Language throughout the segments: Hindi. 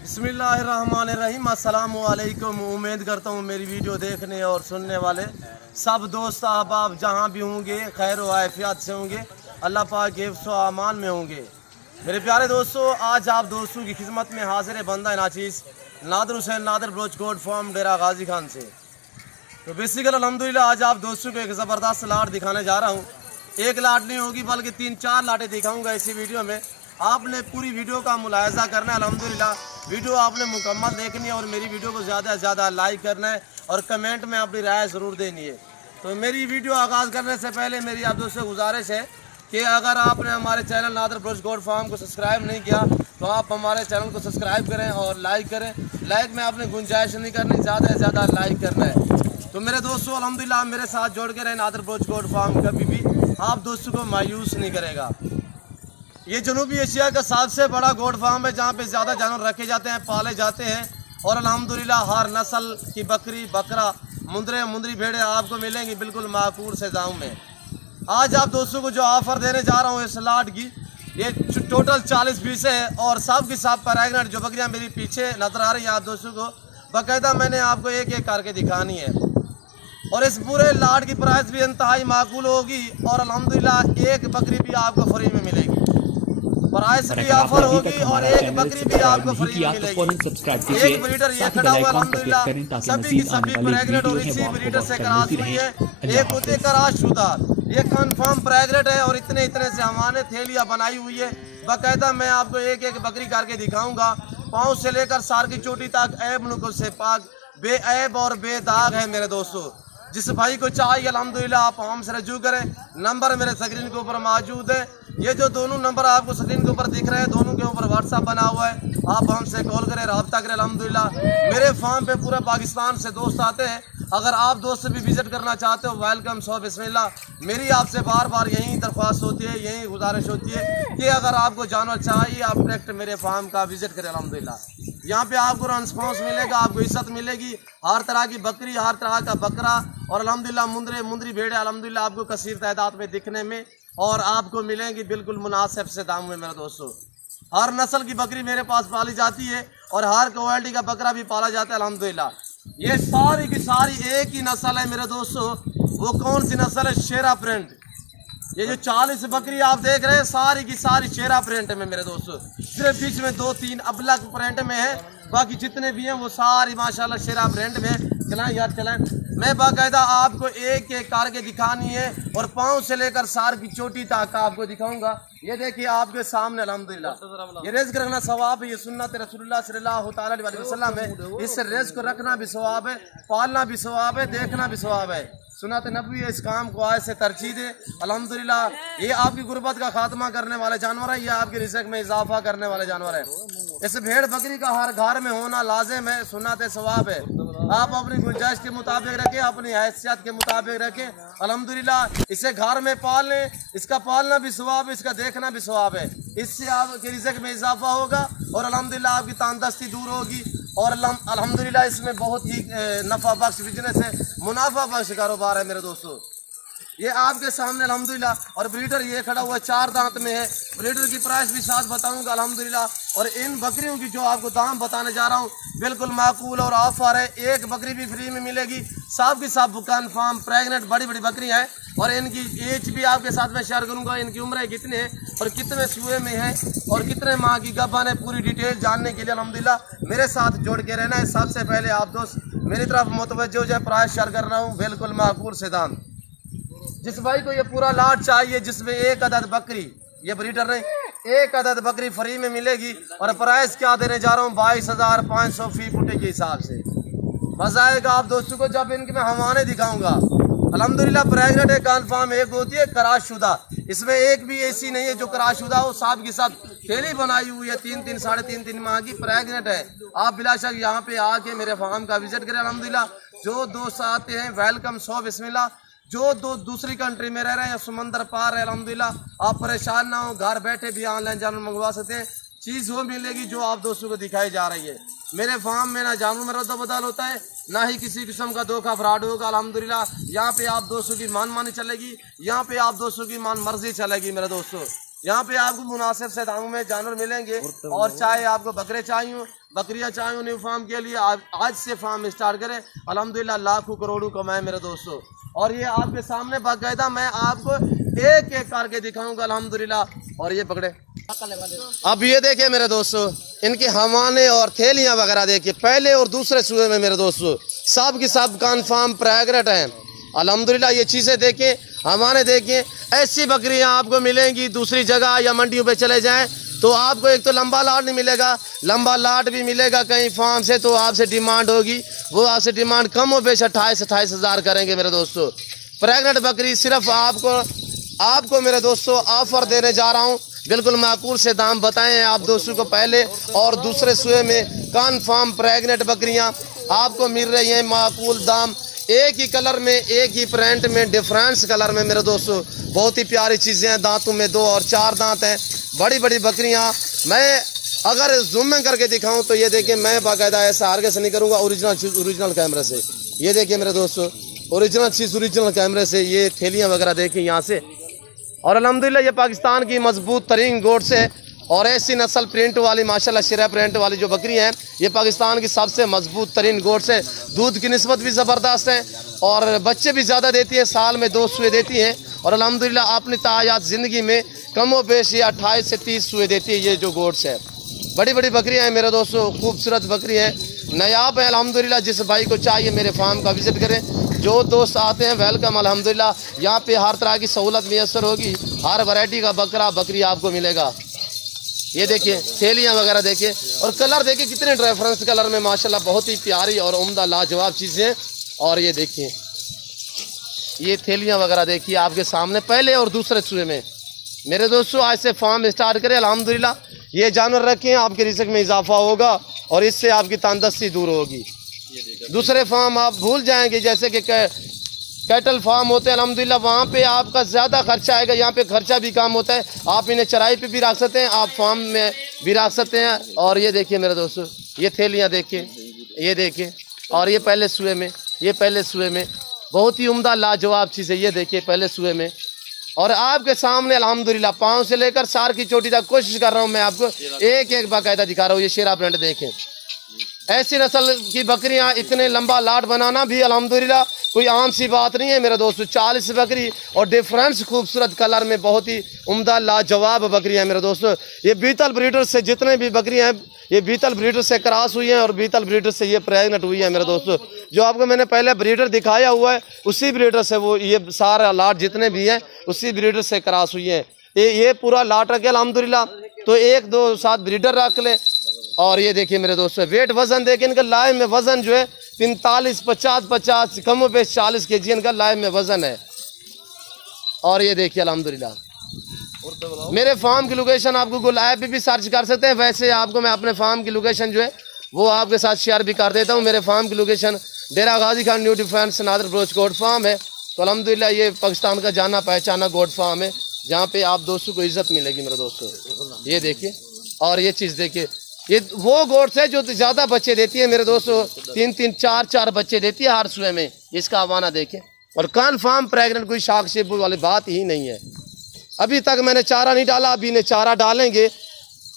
बिस्मिल्लाहिर्रहमानिर्रहीम। अस्सलामु अलैकुम। उम्मीद करता हूँ मेरी वीडियो देखने और सुनने वाले सब दोस्त अहबाब जहाँ भी होंगे खैर व आफियत से होंगे, अल्लाह पाक के हिफ्ज़ व अमान में होंगे। मेरे प्यारे दोस्तों, आज आप दोस्तों की खिदमत में हाजिर है बंदा नाचीज़ नादर हुसैन नादर ब्रोच गोड फॉर्म डेरा गाजी खान से। तो बेसिकल अल्हम्दुलिल्लाह आज आप दोस्तों को एक ज़बरदस्त लाट दिखाने जा रहा हूँ। एक लाट नहीं होगी बल्कि 3-4 लाटें दिखाऊंगा इसी वीडियो में। आपने पूरी वीडियो का मुलाहिज़ा करना है। अल्हम्दुलिल्लाह वीडियो आपने मुकम्मल देखनी है और मेरी वीडियो को ज़्यादा से ज़्यादा लाइक करना है और कमेंट में अपनी राय ज़रूर देनी है। तो मेरी वीडियो आगाज़ करने से पहले मेरी आप दोस्तों से गुजारिश है कि अगर आपने हमारे चैनल नादर ब्रोच गोड फार्म को सब्सक्राइब नहीं किया तो आप हमारे चैनल को सब्सक्राइब करें और लाइक करें। लाइक में आपने गुंजाइश नहीं करनी, ज़्यादा से ज़्यादा लाइक करना है। तो मेरे दोस्तों अल्हम्दुलिल्लाह मेरे साथ जोड़ के रहे। नादर ब्रोच गोड फार्म कभी भी आप दोस्तों को मायूस नहीं करेगा। ये जनूबी एशिया का सबसे बड़ा गोड फार्म है जहाँ पे ज़्यादा जानवर रखे जाते हैं, पाले जाते हैं और अल्हम्दुलिल्लाह हर नस्ल की बकरी बकरा मुंदरी भेड़े आपको मिलेंगी बिल्कुल माकूल से दाम में। आज आप दोस्तों को जो ऑफ़र देने जा रहा हूँ इस लाट की, ये टोटल 40 पीसे है और सब की सब प्रेग्नेंट जो बकरियाँ मेरी पीछे नजर आ रही हैं आप दोस्तों को बाकायदा मैंने आपको एक एक करके दिखानी है। और इस पूरे लाट की प्राइस भी इंतहाई माकूल होगी और अल्हम्दुलिल्लाह एक बकरी भी आपको फ्री में मिलेगी। प्राइस भी ऑफर होगी और एक बकरी भी आपको फ्री में मिलेगी। एक ब्रीडर ये खड़ा हुआ अल्हम्दुलिल्लाह सभी की सभी प्रेग्नेंट और इसी ब्रीडर से क्रॉस हुई है। एक होते क्रॉस शुदा, ये कंफर्म प्रेग्नेंट है और इतने से हमारे थैलियाँ बनाई हुई है। बाकायदा मैं आपको एक एक बकरी करके दिखाऊंगा। पाँव से लेकर सार की चोटी तक ऐब नुकुल से पाक बेऐब और बेदाग है मेरे दोस्तों। जिस भाई को चाहिए अल्हम्दुलिल्लाह आप हमसे रजू करें। नंबर मेरे स्क्रीन के ऊपर मौजूद है। ये जो दोनों नंबर आपको स्क्रीन के ऊपर दिख रहे हैं दोनों के ऊपर व्हाट्सएप बना हुआ है। आप हमसे कॉल करें, रब्ता करें। अल्हम्दुलिल्लाह मेरे फार्म पे पूरे पाकिस्तान से दोस्त आते हैं। अगर आप दोस्त भी विजिट करना चाहते हो वेलकम सो बिस्मिल्लाह। मेरी आपसे बार बार यही दरख्वास्त होती है, यही गुजारिश होती है कि अगर आपको जानवर चाहिए आप डायरेक्ट मेरे फार्म का विजिट करें। अल्हम्दुलिल्लाह यहाँ पे आपको रिस्पॉन्स मिलेगा, आपको इज्जत मिलेगी। हर तरह की बकरी, हर तरह का बकरा और अल्हम्दुलिल्लाह मुंदरी भेड़े अल्हम्दुलिल्लाह आपको कसीर तादाद में दिखने में और आपको मिलेंगी बिल्कुल मुनासिब से दाम में मेरे दोस्तों। हर नस्ल की बकरी मेरे पास पाली जाती है और हर क्वालिटी का बकरा भी पाला जाता है अल्हम्दुलिल्लाह। ये सारी की सारी एक ही नस्ल है मेरे दोस्तों। वो कौन सी नस्ल है? शेरा प्रिंट। ये जो 40 बकरी आप देख रहे हैं सारी की सारी शेरा प्रिंट में मेरे दोस्तों। सिर्फ बीच में 2-3 अबलग प्रिंट में है, बाकी जितने भी हैं वो सारी माशाल्लाह शेरा प्रिंट में। चलाएं यार चलाएं। मैं बाकायदा आपको एक एक करके दिखानी है और पाँव से लेकर सार की चोटी तक आपको दिखाऊंगा। ये देखिए आपके सामने अल्हम्दुलिल्लाह ये रिज़्क रखना सवाब है। ये सुन्नत रसूलुल्लाह सल्लल्लाहु अलैहि वसल्लम है। इस रिज़्क को रखना भी सवाब है, पालना भी सवाब है, देखना भी सवाब है। सुन्नत नबी है, इस काम को आज से तरजीह दे। अल्हम्दुलिल्लाह ये आपकी गुर्बत का खात्मा करने वाले जानवर है, ये आपके रिज़्क में इजाफा करने वाले जानवर है। इस भेड़ बकरी का हर घर में होना लाजिम है, सुन्नत सवाब है। आप अपनी गुंजाइश के मुताबिक रखें, अपनी हैसियत के मुताबिक रखें। अल्हम्दुलिल्लाह इसे घर में पाल लें, इसका पालना भी सवाब है, इसका देखना भी सवाब है। इससे आपके रिज़्क में इजाफा होगा और अल्हम्दुलिल्लाह आपकी तंदुरुस्ती दूर होगी और अल्हम्दुलिल्लाह इसमें बहुत ही नफ़ा बख्श बिजनेस है, मुनाफा बख्श कारोबार है मेरे दोस्तों। ये आपके सामने अल्हम्दुलिल्लाह और ब्रीडर ये खड़ा हुआ 4 दांत में है। ब्रीडर की प्राइस भी साथ बताऊंगा अल्हम्दुलिल्लाह। और इन बकरियों की जो आपको दाम बताने जा रहा हूँ बिल्कुल माकूल और ऑफर है। एक बकरी भी फ्री में मिलेगी। सब की सब कन्फर्म प्रेग्नेंट बड़ी बड़ी बकरियाँ हैं और इनकी एज भी आपके साथ में शेयर करूँगा। इनकी उम्र कितनी है और कितने सुए में है और कितने माह की गब्बन है, पूरी डिटेल जानने के लिए अल्हम्दुलिल्लाह मेरे साथ जोड़ के रहना है। सबसे पहले आप दोस्त मेरी तरफ मुतवज्जो जो है प्राइस शेयर कर रहा हूँ बिल्कुल माकूल से दाम। जिस भाई को ये पूरा लाट चाहिए जिसमें एक अदद बकरी, ये ब्रीडर नहीं, एक अदद बकरी फ्री में मिलेगी और प्राइस क्या देने जा रहा हूँ 22,500 फी फुटे के हिसाब से। मजा आएगा आप दोस्तों को जब इनके मैं हवाने दिखाऊंगा। अल्हम्दुलिल्लाह प्रेग्नेंट है कन्फर्म। एक होती है क्रॉस शुदा, इसमें एक भी ऐसी नहीं है जो क्रॉस शुदा हो, साहब के साथ थैली बनाई हुई है। 3 साढ़े तीन माह की प्रेग्नेंट है। आप बिलाशक यहाँ पे आके मेरे फार्म का विजिट करें। अल्हम्दुलिल्लाह जो दोस्त आते हैं वेलकम सो बिस्मिल्लाह। जो दूसरी कंट्री में रह रहे हैं या समंदर पार है अल्हम्दुलिल्लाह आप परेशान ना हो, घर बैठे भी ऑनलाइन जानवर मंगवा सकते हैं। चीज़ वो मिलेगी जो आप दोस्तों को दिखाई जा रही है। मेरे फार्म में ना जानवर में रद्द बदल होता है ना ही किसी किस्म का धोखा फ्रॉड होगा। अल्हम्दुलिल्लाह यहाँ पे आप दोस्तों की मान मानी चलेगी, यहाँ पे आप दोस्तों की मान मर्जी चलेगी मेरे दोस्तों। यहाँ पे आपको मुनासिब से दामों में जानवर मिलेंगे। और चाहे आपको बकरे चाहिए, बकरियाँ चाहिए न्यू फार्म के लिए, आज से फार्म स्टार्ट करें, अल्हम्दुलिल्लाह लाखों करोड़ों कमाए मेरे दोस्तों। और ये आपके सामने बाकायदा मैं आपको एक एक करके दिखाऊंगा अल्हम्दुलिल्लाह। और ये पकड़े, अब ये देखिए मेरे दोस्तों, इनके हवाने और थैलियाँ वगैरह देखिए, पहले और दूसरे सूबे में मेरे दोस्तों सब की सब कन्फर्म प्रेग्नेंट हैं अल्हम्दुलिल्लाह। ये चीज़ें देखें, हमारे देखें, ऐसी बकरियां आपको मिलेंगी दूसरी जगह या मंडियों पे चले जाएं तो आपको एक तो लंबा लाट नहीं मिलेगा, लंबा लाट भी मिलेगा कहीं फार्म से तो आपसे डिमांड होगी, वो आपसे डिमांड कम हो बेश 28 हज़ार करेंगे मेरे दोस्तों। प्रेग्नेंट बकरी सिर्फ आपको मेरे दोस्तों ऑफर देने जा रहा हूँ, बिल्कुल माकूल से दाम बताएं आप दोस्तों को। पहले और दूसरे सूबे में कन्फर्म प्रेग्नेंट बकरियां आपको मिल रही हैं माकूल दाम, एक ही कलर में, एक ही प्रिंट में, डिफरेंस कलर में मेरे दोस्तों। बहुत ही प्यारी चीज़ें हैं, दांतों में 2 और 4 दांत हैं, बड़ी बड़ी बकरियां। मैं अगर जूम करके दिखाऊं तो ये देखिए, मैं बाकायदा ऐसा आगे से नहीं करूँगा, ओरिजिनल कैमरे से। ये देखिए मेरे दोस्तों, ओरिजिनल कैमरे से ये थैलियाँ वगैरह देखिए यहाँ से। और अल्हम्दुलिल्लाह ये पाकिस्तान की मजबूत तरीन गोट से और ऐसी नस्ल प्रिंट वाली माशाल्लाह शिरा प्रिंट वाली जो बकरी हैं, ये पाकिस्तान की सबसे मजबूत तरीन गोट से। दूध की निस्बत भी ज़बरदस्त है और बच्चे भी ज़्यादा देती है, साल में 2 सुए देती हैं। और अल्हम्दुलिल्लाह अपनी तायात ज़िंदगी में कमो बेश ये 28 से 30 सुए देती है ये जो गोट्स है। बड़ी बड़ी बकरियाँ हैं मेरे दोस्तों, खूबसूरत बकरी है, नायाब है अल्हम्दुलिल्लाह। जिस भाई को चाहिए मेरे फार्म का विज़िट करें, जो दोस्त आते हैं वेलकम अल्हम्दुलिल्लाह। यहाँ पे हर तरह की सहूलत मैसर होगी, हर वैरायटी का बकरा बकरी आपको मिलेगा। ये देखिए थैलियाँ वगैरह देखिए और कलर देखिए कितने रेफरेंस कलर में माशाल्लाह, बहुत ही प्यारी और उम्दा लाजवाब चीज़ें। और ये देखिए ये थैलियाँ वगैरह देखिए आपके सामने, पहले और दूसरे सूबे में मेरे दोस्तों। आज से फार्म स्टार्ट करें अल्हम्दुलिल्लाह, ये जानवर रखें, आपके रिज़्क़ में इजाफा होगा और इससे आपकी तंदुरुस्ती दूर होगी। दूसरे फार्म आप भूल जाएंगे, जैसे कि कैटल फार्म होते हैं अल्हम्दुलिल्लाह, वहाँ पे आपका ज़्यादा खर्चा आएगा, यहाँ पे खर्चा भी कम होता है। आप इन्हें चराई पे भी रख सकते हैं, आप फार्म में भी रख सकते हैं। और ये देखिए मेरे दोस्तों, ये थैलियाँ देखिए, ये देखिए, और ये पहले सूबे में, ये पहले सूबे में बहुत ही उम्दा लाजवाब चीज़ है। ये देखिए पहले सूबे में और आपके सामने अल्हम्दुलिल्लाह पाँव से लेकर सार की चोटी तक कोशिश कर रहा हूँ मैं आपको एक एक बाकायदा दिखा रहा हूँ। ये शेरा प्रिंट देखें, ऐसी नस्ल की बकरियां, इतने लंबा लाट बनाना भी अल्हम्दुलिल्लाह कोई आम सी बात नहीं है मेरे दोस्तों। 40 बकरी और डिफरेंस खूबसूरत कलर में बहुत ही उम्दा लाजवाब बकरियां हैं मेरे दोस्तों। ये बीतल ब्रीडर से जितने भी बकरियां हैं, ये बीतल ब्रीडर से क्रॉस हुई हैं और बीतल ब्रीडर से ये प्रेग्नेंट हुई है मेरे दोस्तों। जो आपको मैंने पहले ब्रीडर दिखाया हुआ है उसी ब्रीडर से वो ये सारा लाट जितने भी हैं उसी ब्रीडर से क्रॉस हुई हैं। ये पूरा लाट रखे अल्हम्दुलिल्लाह, तो 1-2 साथ ब्रीडर रख लें। और ये देखिए मेरे दोस्तों, वेट वजन देखिए इनका लाइव में वजन जो है 45, 50, कम बेश 40 kg इनका लाइव में वजन है। और ये देखिए अल्हम्दुलिल्लाह, मेरे फार्म की लोकेशन आप गूगल ऐप पे भी सर्च कर सकते हैं। वैसे आपको मैं अपने फार्म की लोकेशन जो है वो आपके साथ शेयर भी कर देता हूँ। मेरे फार्म की location Dera Ghazi Khan new defence नादर ब्रोच गोट फार्म है। तो अल्हम्दुलिल्लाह ये पाकिस्तान का जाना पहचाना गोट फार्म है, जहाँ पे आप दोस्तों को इज्जत मिलेगी मेरे दोस्तों। ये देखिए और ये चीज़ देखिए, ये वो गोट्स है जो ज़्यादा बच्चे देती है मेरे दोस्तों, 3-3, 4-4 बच्चे देती है हर सुबह में। इसका हवाना देखें और कन्फर्म प्रेग्नेंट, कोई शाक शेबू वाली बात ही नहीं है। अभी तक मैंने चारा नहीं डाला, अभी इन्हें चारा डालेंगे।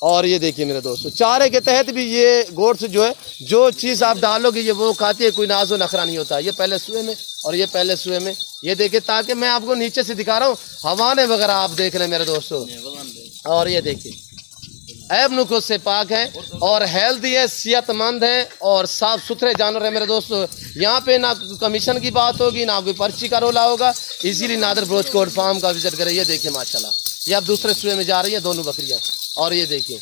और ये देखिए मेरे दोस्तों, चारे के तहत भी ये गोट्स जो है, जो चीज़ आप डालोगे ये वो खाती है, कोई नाजो नखरा नहीं होता। ये पहले सुबह में और ये पहले सुबह में, ये देखिए, ताकि मैं आपको नीचे से दिखा रहा हूँ, हवाने वगैरह आप देख लें मेरे दोस्तों। और ये देखिए ऐब नुक्स से पाक है और हेल्दी है, सेहतमंद है और साफ़ सुथरे जानवर है मेरे दोस्तों। यहाँ पे ना कमीशन की बात होगी, ना कोई पर्ची का रोला होगा, इसीलिए नादर ब्रोच कोट फार्म का विजिट करें। ये देखिए माशाल्लाह, ये अब दूसरे सूबे में जा रही है दोनों बकरियाँ। और ये देखिए,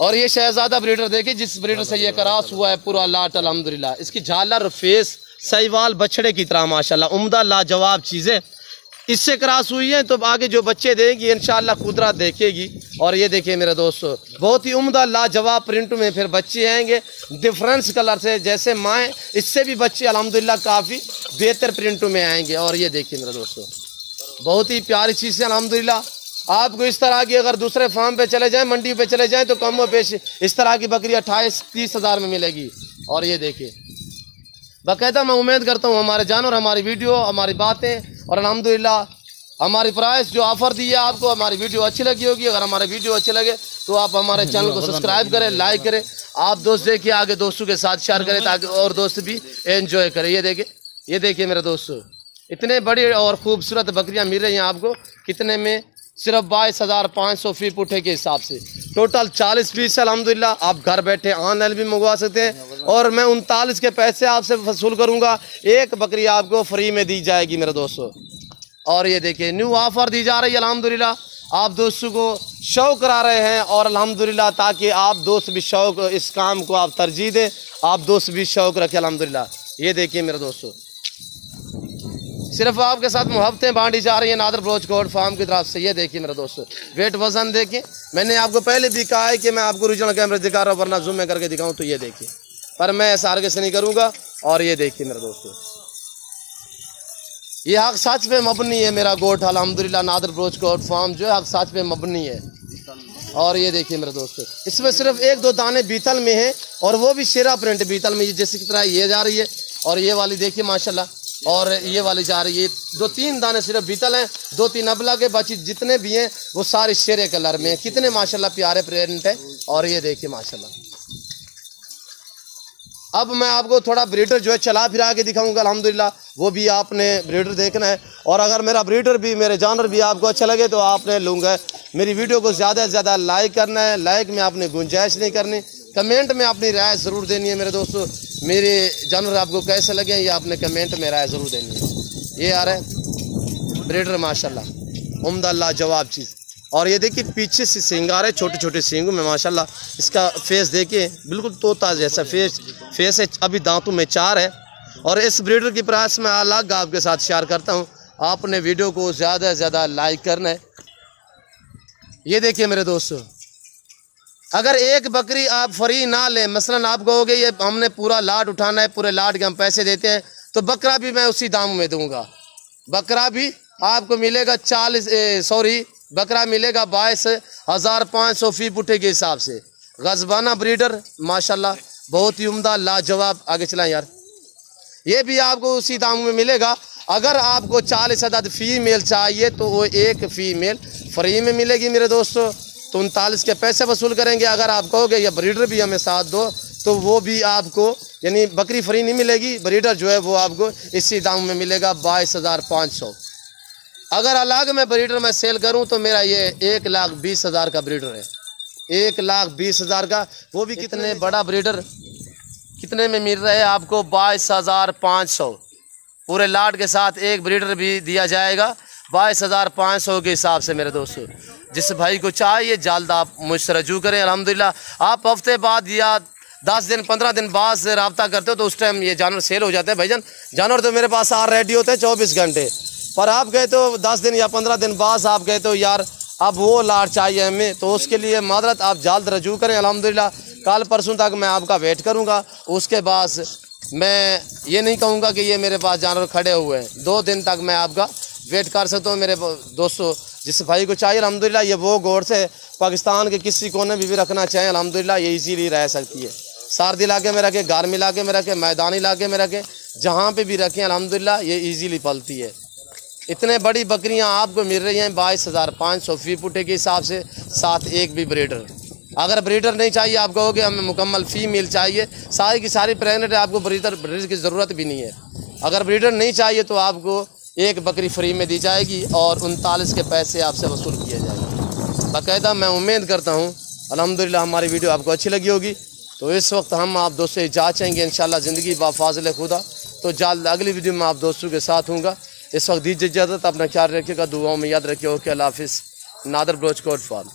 और ये शहजादा ब्रीडर देखिए, जिस ब्रीडर से ये क्रॉस हुआ है पूरा लाट अल्हम्दुलिल्लाह। इसकी झालर फेस सहीवाल बछड़े की तरह माशाल्लाह, उम्दा लाजवाब चीज़ें इससे क्रॉस हुई है। तो आगे जो बच्चे देंगी इंशाल्लाह कुदरत देखेगी। और ये देखिए मेरे दोस्तों, बहुत ही उम्दा लाजवाब प्रिंट में फिर बच्चे आएंगे डिफरेंस कलर से, जैसे माएँ, इससे भी बच्चे अल्हम्दुलिल्लाह काफ़ी बेहतर प्रिंट में आएंगे। और ये देखिए मेरे दोस्तों, बहुत ही प्यारी चीज़ है अल्हम्दुलिल्लाह। आपको इस तरह की अगर दूसरे फार्म पे चले जाएं, मंडी पे चले जाएं, तो कम व पेश इस तरह की बकरी 28-30 हज़ार में मिलेगी। और ये देखिए बाकायदा मैं उम्मीद करता हूँ हमारे जानवर, हमारी वीडियो, हमारी बातें और अल्हम्दुलिल्लाह हमारी प्राइस जो ऑफर दी है आपको, हमारी वीडियो अच्छी लगी होगी। अगर हमारे वीडियो अच्छे लगे तो आप हमारे चैनल को सब्सक्राइब करें, लाइक करें, आप दोस्त देखिए, आगे दोस्तों के साथ शेयर करें ताकि और दोस्त भी एंजॉय करें। ये देखिए मेरे दोस्तों, इतने बड़ी और खूबसूरत बकरियां मिल रही हैं आपको। कितने में? सिर्फ 22,500 फी पुठे के हिसाब से। टोटल 40 पीस है अल्हम्दुलिल्लाह। आप घर बैठे ऑनलाइन भी मंगवा सकते हैं और मैं 39 के पैसे आपसे वसूल करूंगा। एक बकरी आपको फ्री में दी जाएगी मेरे दोस्तों। और ये देखिए न्यू ऑफर दी जा रही है अल्हम्दुलिल्लाह। आप दोस्तों को शौक करा रहे हैं और अल्हम्दुलिल्लाह ताकि आप दोस्त भी शौक, इस काम को आप तरजीह दें, आप दोस्त भी शौक रखें अल्हम्दुलिल्लाह। ये देखिए मेरे दोस्तों, सिर्फ आपके साथ मोहब्बतें बांटी जा रही है नादर बलोच गोट फार्म की तरफ से। ये देखिए मेरे दोस्तों, वेट वजन देखिए। मैंने आपको पहले भी कहा है कि मैं आपको ओरिजिनल कैमरे दिखा रहा हूँ, वरना जूम में करके दिखाऊँ तो ये देखिए, पर मैं ऐसा आगे से नहीं करूँगा। और ये देखिए मेरे दोस्तों, ये हक सच पे मबनी है मेरा गोट अल्हम्दुलिल्लाह। नादर बलोच गोट फार्म जो है हक सच पे मबनी है। और ये देखिए मेरे दोस्तों, इसमें सिर्फ 1-2 दाने बीतल में हैं और वो भी शेरा प्रिंट बीतल में, जैसे की तरह ये जा रही है। और ये वाली देखिए माशाल्लाह, और ये वाली जा रही है। 2-3 दाने सिर्फ बीतल हैं, 2-3 अबला के, बाकी जितने भी हैं वो सारे शेरे कलर में हैं। कितने माशाल्लाह प्यारे प्रिंट है। और ये देखिए माशाल्लाह। अब मैं आपको थोड़ा ब्रीडर जो है चला फिरा के दिखाऊंगा अल्हम्दुलिल्लाह, वो भी आपने ब्रीडर देखना है। और अगर मेरा ब्रीडर भी, मेरे जानवर भी आपको अच्छा लगे तो आपने लूँगा मेरी वीडियो को ज़्यादा से ज़्यादा लाइक करना है। लाइक में आपने गुंजाइश नहीं करनी, कमेंट में अपनी राय ज़रूर देनी है मेरे दोस्तों। मेरे जानवर आपको कैसे लगे ये आपने कमेंट में राय ज़रूर देनी है। ये आ रहा है ब्रीडर माशाल्लाह, उम्दा लाजवाब चीज़। और ये देखिए पीछे से सींग आ रहे, छोटे छोटे सींगों में माशाल्लाह। इसका फेस देखिए, बिल्कुल तोता जैसा फेस है। अभी दांतों में 4 है। और इस ब्रीडर की प्राइस मैं अलग आपके साथ शेयर करता हूँ। आपने वीडियो को ज़्यादा से ज़्यादा लाइक करना है। ये देखिए मेरे दोस्तों, अगर एक बकरी आप फ्री ना लें, मसलन आप कहोगे ये हमने पूरा लाट उठाना है, पूरे लाट के हम पैसे देते हैं, तो बकरा भी मैं उसी दाम में दूंगा। बकरा भी आपको मिलेगा बकरा मिलेगा 22,500 फी पुठे के हिसाब से। गजबाना ब्रीडर माशाल्लाह, बहुत ही उम्दा लाजवाब। आगे चलाएं यार, ये भी आपको उसी दाम में मिलेगा। अगर आपको 40 अदद फीमेल चाहिए तो वो एक फीमेल फ्री में मिलेगी मेरे दोस्तों, तो 39 के पैसे वसूल करेंगे। अगर आप कहोगे या ब्रीडर भी हमें साथ दो तो वो भी आपको, यानी बकरी फ्री नहीं मिलेगी, ब्रीडर जो है वो आपको इसी दाम में मिलेगा 22,500। अगर अलग में ब्रीडर मैं सेल करूं तो मेरा ये 1,20,000 का ब्रीडर है, 1,20,000 का। वो भी कितने बड़ा ब्रीडर, कितने में मिल रहा है आपको? 22,500 पूरे लाट के साथ एक ब्रीडर भी दिया जाएगा 22,500 के हिसाब से मेरे दोस्तों। जिस भाई को चाहिए जल्द आप मुझसे रजू करें अल्हम्दुलिल्लाह। आप हफ्ते बाद या 10 दिन 15 दिन बाद से रब्ता करते हो तो उस टाइम ये जानवर सेल हो जाते हैं। भाईजान जानवर तो मेरे पास रेडी होते हैं 24 घंटे, पर आप गए तो 10 दिन या 15 दिन बाद आप गए तो यार अब वो लाट चाहिए हमें, तो उसके लिए मादरत आप जल्द रजू करें अल्हम्दुलिल्लाह। कल परसों तक मैं आपका वेट करूँगा। उसके बाद मैं ये नहीं कहूँगा कि ये मेरे पास जानवर खड़े हुए हैं, 2 दिन तक मैं आपका वेट कर सकता हूँ मेरे दोस्तों। जिस भाई को चाहिए अल्हम्दुलिल्लाह, ये वो गोड़ से पाकिस्तान के किसी कोने में भी रखना चाहें अल्हम्दुलिल्लाह ये इजीली रह सकती है। सर्द इलाके में रखे, गर्म इलाके में रखे, मैदानी इलाके में रखे, जहाँ पे भी रखें अल्हम्दुलिल्लाह ये इजीली पलती है। इतने बड़ी बकरियाँ आपको मिल रही हैं 22,500 फी पुठे के हिसाब से, साथ एक भी ब्रीडर। अगर ब्रीडर नहीं चाहिए, आप कहोगे हमें मुकम्मल फीमेल चाहिए, सारी की सारी प्रेगनेंट है, आपको ब्रीडर की ज़रूरत भी नहीं है। अगर ब्रीडर नहीं चाहिए तो आपको एक बकरी फ्री में दी जाएगी और 39 के पैसे आपसे वसूल किए जाएंगे बाकायदा। मैं उम्मीद करता हूँ अल्हम्दुलिल्लाह हमारी वीडियो आपको अच्छी लगी होगी। तो इस वक्त हम आप दोस्तों इजाज़त चाहेंगे इंशाल्लाह ज़िंदगी बाफाज़िल खुदा। तो जल्द अगली वीडियो में आप दोस्तों के साथ हूँगा। इस वक्त दीजिए इजाज़त, अपना ख्याल रखिएगा, दुआओं में याद रखिए। ओके, अल्लाह हाफिज़। Nadir Baloch goat farm.